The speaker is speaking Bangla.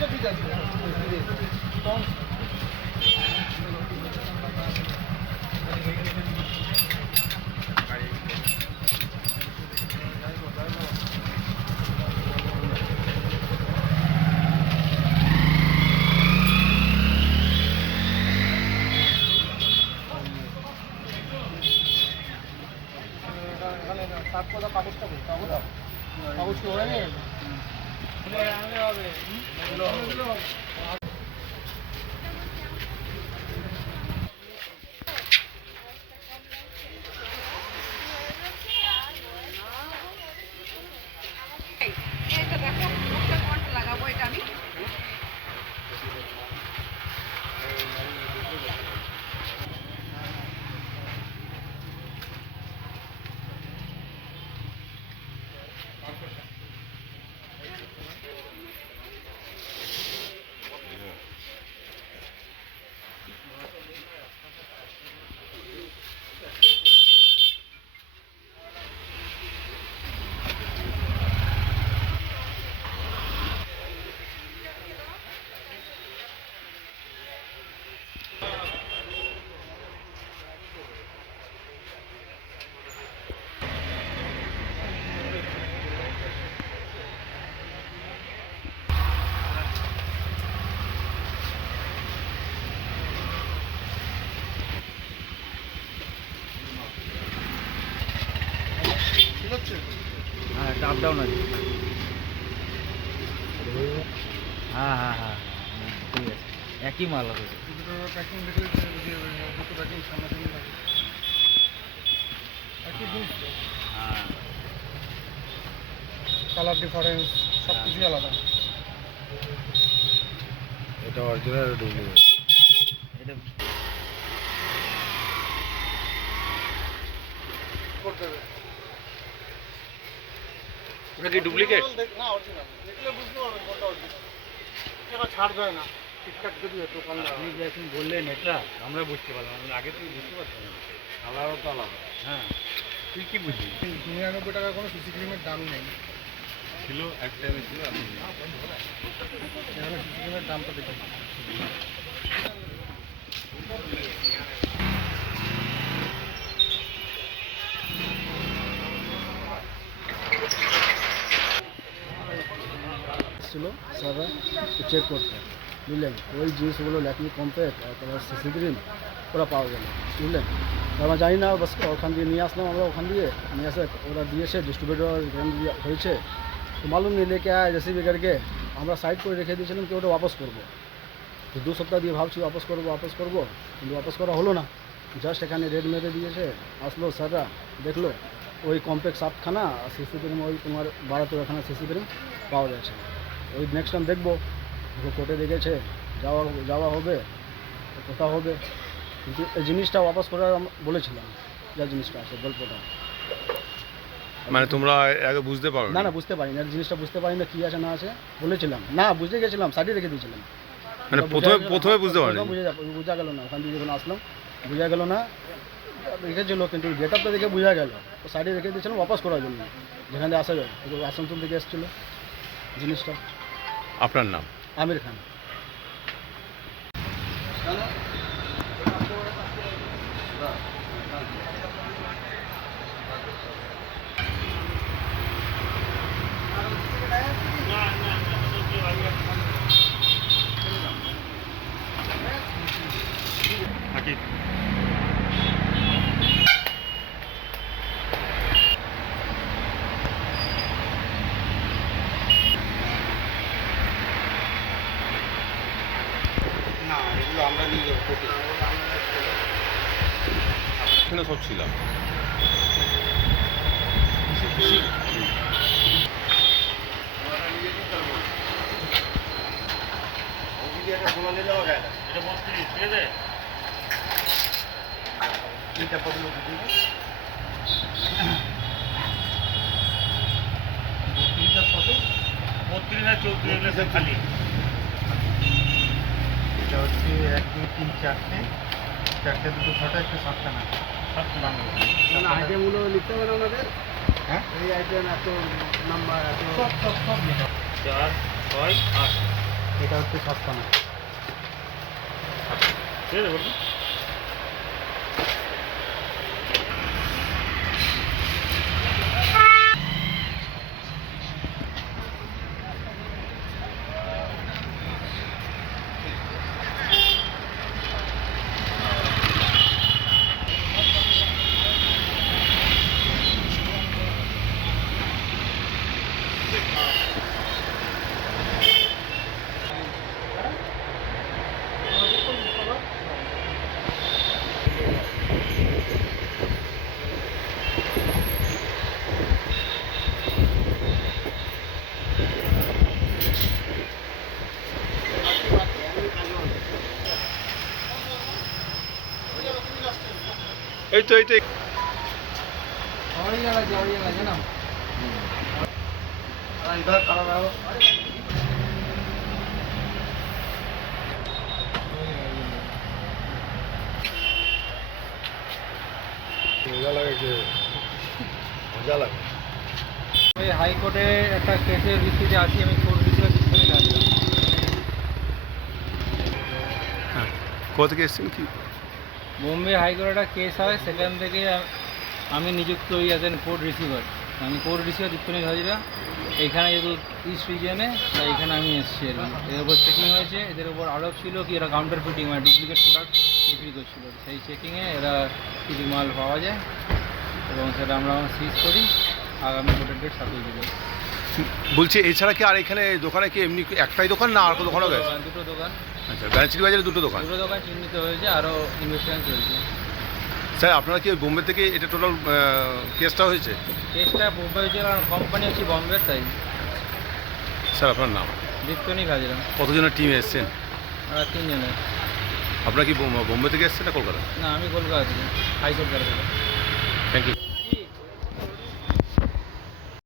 তো ঠিক আছে। কাগজটা কাগজ কি ওরা নিয়ে হবে লাগাবো এটা আমি হ্যাঁ একটা আপ ডাউন আছে। হ্যাঁ হ্যাঁ হ্যাঁ ঠিক আছে, একই মাল হবে। প্যাকিং দেখলে দুটো প্যাকিং সামনাসামনি থাকে একই জিনিস তো। হ্যাঁ কালার ডিফারেন্স সব কিছুই আলাদা। এটা অরিজিনাল ডুপ্লিকেট। এটা করতে হবে। ওটা কি ডুপ্লিকেট? না অরিজিনাল দেখলে বুঝতে পারবেন কোনটা অরিজিনাল। এটা ছাড় দেয় না ঠিকঠাক যদি হতো কারণ আপনি যে এখন বললেন এটা আমরা বুঝতে পারলাম, আমি আগে থেকে বুঝতে পারতাম না। কালারও তো আলাদা। হ্যাঁ তুই কি বুঝলি? 99 টাকা কোনো সিসি ক্রিমের দাম নেই। ছিল এক টাইমে ছিল, এখন নেই। এখানে সিসি ক্রিমের দামটা দেখুন। ছিল স্যাররা চেক করতে, বুঝলেন? ওই জিনিসগুলো ল্যাকমি কম্প্যাক্ট আর তোমার সিসি ক্রিম ওরা পাওয়া গেল, বুঝলেন? আমরা জানি না, বাস ওখান দিয়ে নিয়ে আসলাম, আমরা ওখান দিয়ে নিয়ে আসে ওরা দিয়েছে, ডিস্ট্রিবিউটর হয়েছে তো মালুম নেই লেকে আয় রেসিপি করকে আমরা সাইড করে রেখে দিয়েছিলাম কি ওটা ওয়াপস করবো। তো 2 সপ্তাহ দিয়ে ভাবছি ওয়াপস করবো কিন্তু ওয়াপস করা হলো না। জাস্ট এখানে রেড মেরে দিয়েছে, আসলো স্যাররা দেখলো ওই কমপ্লেক্স 7খানা সিসি ক্রিম ওই তোমার 12-13খানা সিসি ক্রিম পাওয়া যাচ্ছে। ওই নেক্সট টাইম দেখবো কোর্টে দেখেছে যাওয়া হবে, কোথা হবে, কিন্তু এই জিনিসটা ওয়াপস করার বলেছিলাম, যা জিনিসটা আছে গল্পটা। মানে তোমরা আগে বুঝতে পারো না বুঝতে পারি না, জিনিসটা বুঝতে পারি না কী আছে না আছে, বলেছিলাম না বুঝে গেছিলাম, সাইডে রেখে দিয়েছিলাম। মানে প্রথমে বুঝতে পারি বোঝা গেল না, ওখান থেকে যখন আসলাম বোঝা গেল না, রেখেছিল কিন্তু গেট আপটা দেখে বোঝা গেল, তো সাইডে রেখে দিয়েছিলাম ওয়াপস করার জন্য, যেখানে আসা যায় আসানসোল থেকে এসেছিলো জিনিসটা। আপনার নাম? আমির খান। না এগুলো আমরা নিয়ে যাবো কোর্টে। এখানে সব ছিলাম। খালি এটা হচ্ছে 1 2 3 4টে 2 6টা একটা 7টা না 7টা বাংলা। আইটেমগুলো লিখতে হবে না ওনাদের? হ্যাঁ এই আইটেম এত নাম্বার এত সব 4 6 8 এটা হচ্ছে 7 খানা। ঠিক আছে বলুন। এই তো মজা লাগে যে মজা লাগে। ওই হাইকোর্টে একটা কেসের ভিত্তিতে আছি, আমি কোর্ট বিষয়ে দিচ্ছি কাজে। হ্যাঁ, কোথা থেকে এসেছেন কি? বোম্বে হাইকোর্টে একটা কেস হয়, সেখান থেকে আমি নিযুক্ত হই অ্যাজ এন কোর্ট রিসিভার। আমি কোর্ট রিসিভার দীপ্তনী হাজিরা এইখানে যেহেতু ইস্ট রিজনে, তাই এখানে আমি এসেছি আর কি। এর উপর চেকিং হয়েছে, এদের উপর আরোপ ছিল কি এরা কাউন্টার ফিটিং মানে ডুপ্লিকেট প্রোডাক্ট বিক্রি করছিল। সেই চেকিংয়ে এরা কিছু মাল পাওয়া যায় এবং সেটা আমরা সিজ করি। আগামী কোর্টের ডেট 7 জুলাই। বলছি এছাড়া কি আর এখানে দোকানে কি এমনি একটাই দোকান না আর কোনো দোকানও গেছে? দুটো দোকান, আচ্ছা, গাড়িচিড়ি বাজারে দুটো দোকান। চিহ্নিত হয়েছে, আরও ইনভেস্টিগেশন চলছে। স্যার আপনারা কি ওই বোম্বে থেকে এটা টোটাল কেসটা হয়েছে? কেসটা বোম্বে হয়েছে, কারণ কোম্পানি হচ্ছে বম্বে, তাই। স্যার আপনার নাম? দীপ্তনী হাজিরা। কতজনের টিম এসছেন? আর 3 জনের। আপনারা কি বোম্বে থেকে এসছেন না কলকাতা? না, আমি কলকাতা থেকে, হাইকোর্ট থেকে। Thank you.